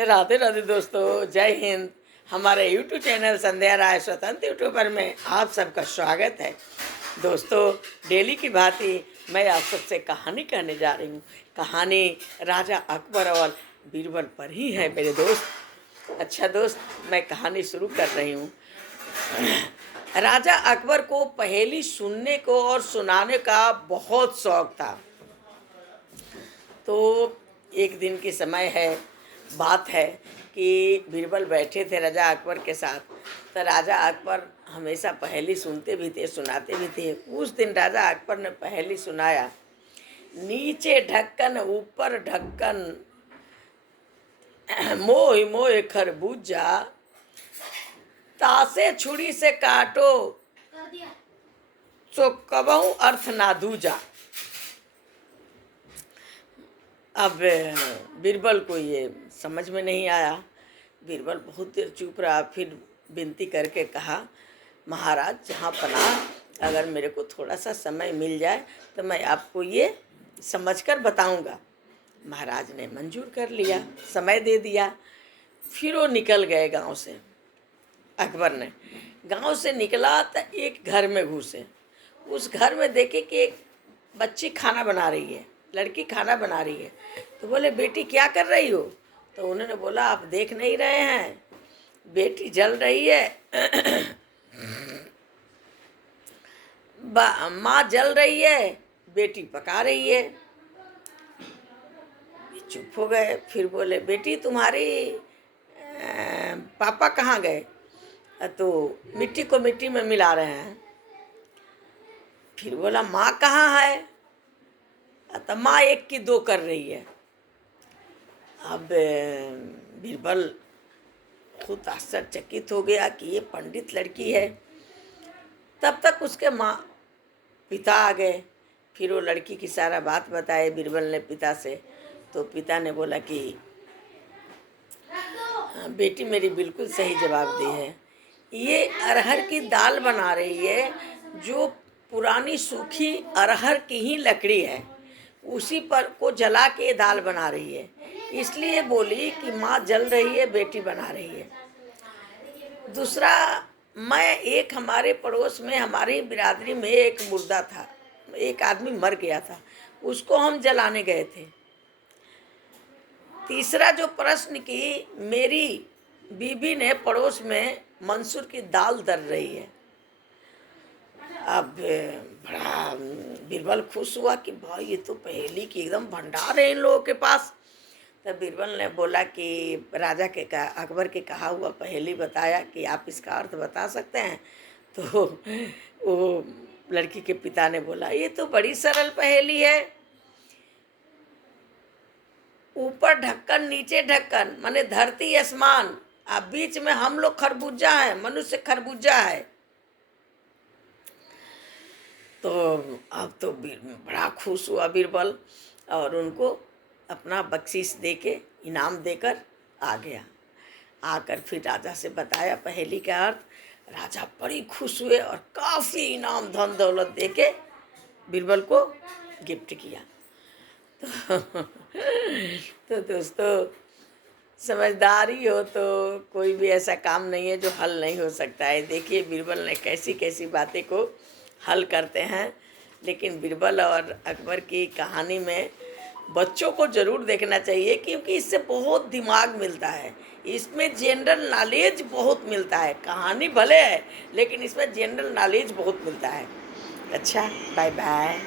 राधे राधे दोस्तों, जय हिंद। हमारे यूट्यूब चैनल संध्या राय स्वतंत्र यूट्यूबर में आप सबका स्वागत है। दोस्तों, डेली की भांति मैं आप सबसे कहानी कहने जा रही हूँ। कहानी राजा अकबर और बीरबल पर ही है मेरे दोस्त। अच्छा दोस्त, मैं कहानी शुरू कर रही हूँ। राजा अकबर को पहेली सुनने को और सुनाने का बहुत शौक था। तो एक दिन की समय है, बात है कि बीरबल बैठे थे राजा अकबर के साथ। तो राजा अकबर हमेशा पहेली सुनते भी थे, सुनाते भी थे। उस दिन राजा अकबर ने पहेली सुनाया। नीचे ढक्कन ऊपर ढक्कन, मोह मोह खरबूजा, तासे छुरी से काटो तो कबहू अर्थ ना दूजा। अब बीरबल को ये समझ में नहीं आया। बीरबल बहुत देर चुप रहा, फिर विनती करके कहा, महाराज जहाँ पनाह, अगर मेरे को थोड़ा सा समय मिल जाए तो मैं आपको ये समझकर बताऊंगा। महाराज ने मंजूर कर लिया, समय दे दिया। फिर वो निकल गए गांव से। अकबर ने गांव से निकला तो एक घर में घुसे। उस घर में देखे कि एक बच्ची खाना बना रही है, लड़की खाना बना रही है। तो बोले, बेटी क्या कर रही हो? तो उन्होंने बोला, आप देख नहीं रहे हैं, बेटी जल रही है। माँ जल रही है, बेटी पका रही है। चुप हो गए। फिर बोले, बेटी तुम्हारी पापा कहाँ गए? तो मिट्टी को मिट्टी में मिला रहे हैं। फिर बोला, माँ कहाँ है? तो माँ एक की दो कर रही है। अब बीरबल खुद आश्चर्यचकित हो गया कि ये पंडित लड़की है। तब तक उसके माँ पिता आ गए। फिर वो लड़की की सारा बात बताए बीरबल ने पिता से। तो पिता ने बोला कि बेटी मेरी बिल्कुल सही जवाब दी है। ये अरहर की दाल बना रही है, जो पुरानी सूखी अरहर की ही लकड़ी है, उसी पर को जला के दाल बना रही है। इसलिए बोली कि माँ जल रही है, बेटी बना रही है। दूसरा, मैं एक हमारे पड़ोस में, हमारी बिरादरी में एक मुर्दा था, एक आदमी मर गया था, उसको हम जलाने गए थे। तीसरा जो प्रश्न की मेरी बीबी ने पड़ोस में मंसूर की दाल दर रही है। अब बड़ा बीरबल खुश हुआ कि भाई ये तो पहेली की एकदम भंडार है इन लोगों के पास। तब बीरबल ने बोला कि राजा के अकबर के कहा हुआ पहेली बताया कि आप इसका अर्थ बता सकते हैं। तो वो लड़की के पिता ने बोला, ये तो बड़ी सरल पहेली है। ऊपर ढक्कन नीचे ढक्कन, माने धरती आसमान, अब बीच में हम लोग खरबूजा है, मनुष्य खरबूजा है। तो अब तो बड़ा खुश हुआ बीरबल और उनको अपना बख्शीश देके, इनाम देकर आ गया। आकर फिर राजा से बताया पहेली का अर्थ। राजा बड़ी खुश हुए और काफ़ी इनाम धन दौलत देके बीरबल को गिफ्ट किया। तो दोस्तों, समझदारी हो तो कोई भी ऐसा काम नहीं है जो हल नहीं हो सकता है। देखिए बीरबल ने कैसी कैसी बातें को हल करते हैं। लेकिन बीरबल और अकबर की कहानी में बच्चों को ज़रूर देखना चाहिए, क्योंकि इससे बहुत दिमाग मिलता है। इसमें जनरल नॉलेज बहुत मिलता है। कहानी भले है लेकिन इसमें जनरल नॉलेज बहुत मिलता है। अच्छा, बाय बाय।